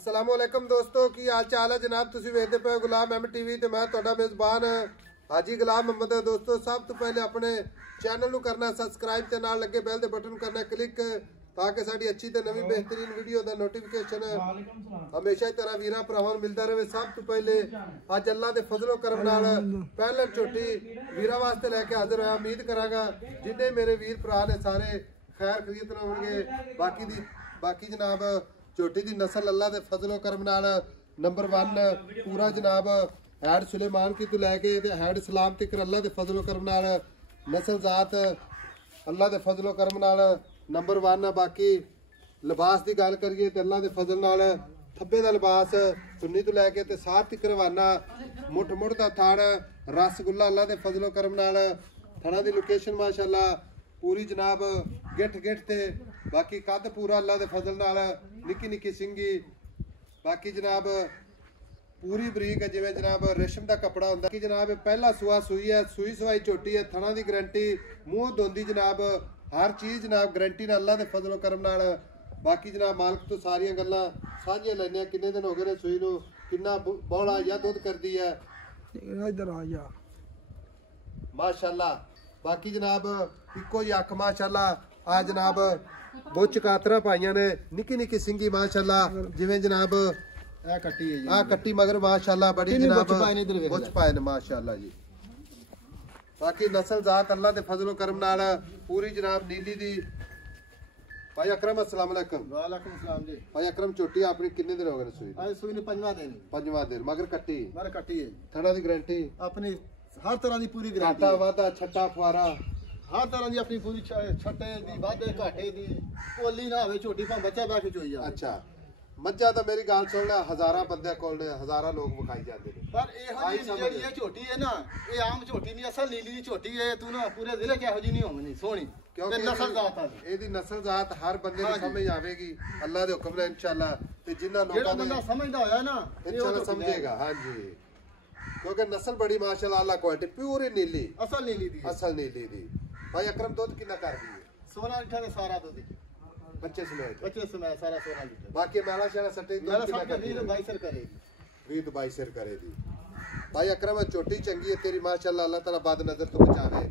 अस्सलामुअलैकुम दोस्तों की हाल चाल है जनाब। तुसी वेखदे पे गुलाम एम टीवी ते मैं तुहाडा मेज़बान हाजी गुलाम मोहम्मद। दोस्तों सब तो पहले अपने चैनल नूं करना सबसक्राइब ते नाल लगे बैल दे बटन करना क्लिक ताकि साडी अच्छी ते नवी बेहतरीन वीडियो दा नोटिफिकेशन हमेशा ही तरह वीरां भरावां नूं मिलदा रहे। सब तो पहले अज अल्लाह दे फजलो करम नाल पहले छोटी वीरां वास्ते लैके हाजिर होया। उम्मीद करांगा जिन्ने मेरे वीर भरा ने सारे खैर खरीद होणगे। बाकी जनाब छोटी दी नस्ल अल्लाह दे फजलो करम नाल नंबर 1 पूरा जनाब हैड सुलेमान की तो लैके हैड सलाम तक अल्लाह दे फजलो करम नाल नस्ल जात अल्लाह दे फजलो करम नाल नंबर 1। बाकी लिबास की गल करिए तो अल्लाह दे फजल नाल थब्बे दा लिबास सुन्नी तो लैके ते सार तक रवाना मुठ मुठ दा थान रसगुल्ला अल्लाह दे फजलो करम नाल थाना दी लोकेशन माशाअल्लाह पूरी जनाब गिठ गिठ ते बाकी कद पूरा अल्लाह दे फजल नाल निक्की निक्की सिंगी बाकी जनाब पूरी बरीक है जिवें जनाब रेशम का कपड़ा होंदा कि जनाब पहला सुआ सुई है सुई सवाई झोटी है थना की गारंटी मूँह धोंदी जनाब हर चीज़ जनाब गारंटी नाल अल्लाह दे फजलो करम नाल। बाकी जनाब मालक तो सारियां गल्लां साझियां लैने किन्ने दिन हो गए ने सुई नूं किन्ना बौला या दुध करदी है इधर आ जा माशाअल्लाह। बाकी जनाब इको ही अख माशाअल्लाह आ जनाब बुच कातरा पाइयां ने निक्की निक्की सिंगी माशाअल्लाह जिवें जनाब आ कट्टी है जी आ कट्टी मगर माशाअल्लाह बड़ी जनाब बुच पाए ने माशाअल्लाह जी। बाकी नस्ल जात अल्लाह दे फजलो करम नाल पूरी जनाब नीली दी। भाई अकरम अस्सलाम वालेकुम। वालेकुम सलाम जी। भाई अकरम छोटी अपनी कितने दिन हो गए सुई आज सुई ने पंजवा दिन मगर कट्टी है थड़ा दी गारंटी अपनी हर तरह की पूरी गारंटी घाटा वादा छट्टा फुआरा हर तरह की अपनी पूरी छट्टे दी वादे घाटे दी कोली ना होवे छोटी भां बच्चा बैठ के चोई जा। अच्छा मज्जा तो मेरी गल सुन ले हजारां बंदे कोल ने हजारां लोग विखाई जाते हैं पर ये झोटी है ना ये आम झोटी नहीं असल नीली दी झोटी है तू ना पूरे जिले च एहो जी नहीं होनी सोहनी क्योंकि नस्ल जात है एदी नस्ल जात हर बंदे नु समझ आवेगी अल्लाह दे हुक्म नाल इंशाअल्लाह ते जिन्ना लोकां जेड़ा बंदा समझदा होया ना इंशाअल्लाह समझेगा। हां जी क्योंकि नस्ल बड़ी माशाअल्लाह अल्लाह क्वालिटी प्योर नीली असल नीली दी। भाई अकरम दूध कितना कर दी है 16 लीटर का सारा दूध बच्चे समेत सारा 16 लीटर बाकी मेला शाला सट्टे मेरा सब 20 सर करेगी 20-22 सर करेगी। भाई अकरम छोटी चंगी है तेरी माशाअल्लाह अल्लाह ताला बाद नजर तो बचावे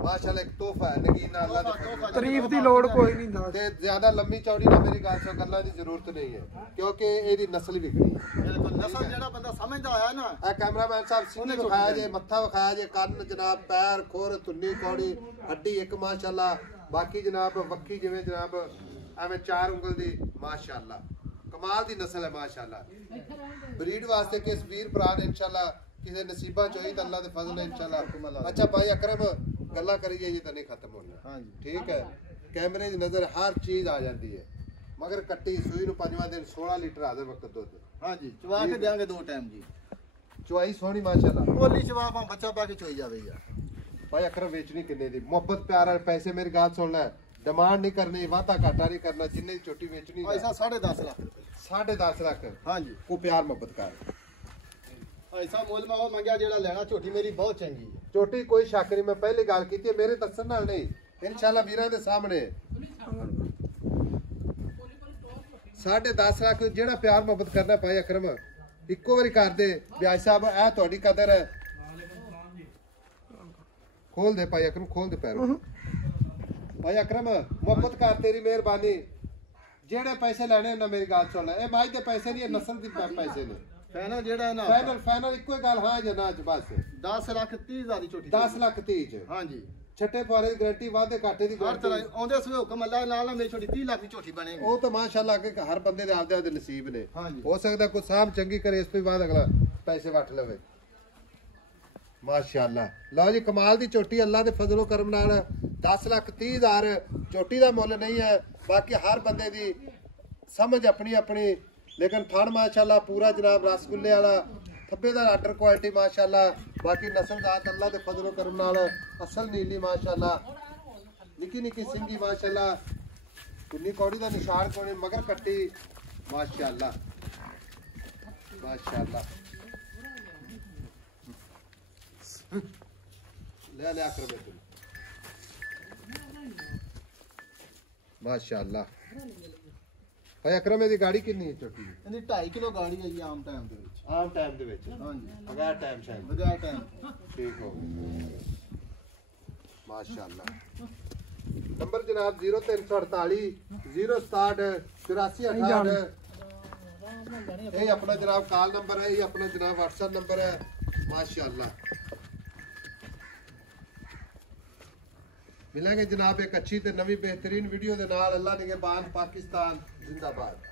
माशाअल्लाह एक तोहफा है नगीना अल्लाह दी तारीफ दी लोड़ कोई नहीं था ते ज्यादा लंबी चौड़ी ना मेरी गल सो गल्लां दी जरूरत नहीं है क्योंकि एदी नस्ल बिगड़ी है बिल्कुल नस्ल जेड़ा बंदा समझदा होया ना आ कैमरामैन साहब सिंह दिखाया जे मत्था दिखाया जे कान जनाब पैर खोर तुन्नी कौड़ी हड्डी एक माशाअल्लाह बाकी जनाब वक्की जिवें जनाब एवें 4 उंगल दी माशाअल्लाह कमाल दी नस्ल है माशाअल्लाह। ब्रीड वास्ते किस वीर भरा ने इंशाअल्लाह किसे नसीबा चाहिए तो अल्लाह दे फजल है इंशाअल्लाह। अच्छा भाई अकरम गल्ला करिए ये तो नहीं खत्म होना। हां जी ठीक है कैमरे दी नजर हर चीज आ जाती है मगर कट्टी सुई नु 5वां दिन 16 लीटर हाजिर वक्त दूध। हां जी चवा के देंगे 2 टाइम जी चवाई सोहनी माशाअल्लाह कोली चवा पा बच्चा पा के चोई जावे यार। भाई अकरम बेचनी किन्ने दी मोहब्बत प्यार पैसे मेरी बात सुन ले डिमांड नहीं करनी वादा घाटा नहीं करना जिन्ने की छोटी बेचनी ऐसा 10.5 लाख 10.5 लाख। हां जी को प्यार मोहब्बत कर ऐसा मोल मावा मंगया जेड़ा लेना छोटी मेरी बहुत चंगी है छोटी कोई शक नहीं मैं पहले गल की थी मेरे दसन नाल नहीं इंशाल्लाह वीरां दे सामने 10.5 लाख जेड़ा प्यार मोहब्बत करना भाई अकरम इक्को बारी कर दे ब्याज साहब ए ਤੁਹਾਡੀ कदर है खोल दे भाई अकरम खोल दे पैर भाई अकरम मोहब्बत कर तेरी मेहरबानी जेड़े पैसे लेने ना मेरी गल सुन ए माई दे पैसे नहीं नस्ल दी पैसे ने फाइनल जेड़ा है ना फाइनल इक्को गल हां या ना बस 10 लाख 30 हज़ार दी छोटी 10 लाख 30 च हां जी छट्टे पारे दी गारंटी वादे घाटे दी हर तरह आंदे सुबह हुक्म अल्लाह नाल मेरी छोटी 30 लाख दी छोटी बनेगी ਉਹ ਤਾਂ ਮਾਸ਼ਾਅੱਲਾ ਕਿ ਹਰ ਬੰਦੇ ਦੇ ਆਪਦੇ ਆਪਦੇ ਨਸੀਬ ਨੇ ਹਾਂਜੀ ਹੋ ਸਕਦਾ ਕੋਈ ਸਾਹਮ ਚੰਗੀ ਕਰੇ ਇਸ ਤੋਂ ਬਾਅਦ ਅਗਲਾ ਪੈਸੇ ਵਟ ਲਵੇ ਮਾਸ਼ਾਅੱਲਾ। ਲਓ ਜੀ ਕਮਾਲ ਦੀ ਝੋਟੀ ਅੱਲਾ ਦੇ ਫਜ਼ਲੋ ਕਰਮ ਨਾਲ 10,30,000 ਝੋਟੀ ਦਾ ਮੁੱਲ ਨਹੀਂ ਹੈ ਬਾਕੀ ਹਰ ਬੰਦੇ ਦੀ ਸਮਝ ਆਪਣੀ ਆਪਣੀ ਲੇਕਿਨ ਥਣ ਮਾਸ਼ਾਅੱਲਾ ਪੂਰਾ ਜਨਾਬ ਰਸਗੁੱਲੇ ਵਾਲਾ ਥੱਬੇ ਦਾ ਆਰਡਰ ਕੁਆਲਿਟੀ ਮਾਸ਼ਾਅੱਲਾ ਬਾਕੀ ਨਸਲ ਜ਼ਾਤ ਅੱਲਾ ਦੇ ਫਜ਼ਲੋ ਕਰਮ ਨਾਲ ਅਸਲ ਨੀਲੀ ਮਾਸ਼ਾਅੱਲਾ ਨਿੱਕੀ ਨਿੱਕੀ ਸਿੰਗੀ ਮਾਸ਼ਾਅੱਲਾ किन्नी कौड़ी का निशान कोने मगर कट्टी माशाअल्लाह माशाअल्लाह ले ले आकर बेटू माशाअल्लाह ਹੈ ਅਕਰਮ ਇਹਦੀ ਗਾੜੀ ਕਿੰਨੀ ਹੈ ਝੋਟੀ ਦੀ? ਇਹਦੀ 2.5 ਕਿਲੋ ਗਾੜੀ ਹੈ ਜੀ ਆਮ ਟਾਈਮ ਦੇ ਵਿੱਚ। ਆਮ ਟਾਈਮ ਦੇ ਵਿੱਚ ਹਾਂਜੀ ਬਗੈਰ ਟਾਈਮ ਸ਼ਾਇਦ ਬਗੈਰ ਟਾਈਮ। ਠੀਕ ਹੋ ਗਿਆ ਮਾਸ਼ਾਅੱਲਾ। ਨੰਬਰ ਜਨਾਬ 0348 067 8468। ਇਹ ਆਪਣਾ ਜਨਾਬ ਕਾਲ ਨੰਬਰ ਹੈ, ਇਹ ਆਪਣਾ ਜਨਾਬ WhatsApp ਨੰਬਰ ਹੈ माशाअल्लाह। मिलेंगे जनाब एक अच्छी ते नवी बेहतरीन वीडियो दे नाल। अल्लाह निगहबान, पाकिस्तान जिंदाबाद।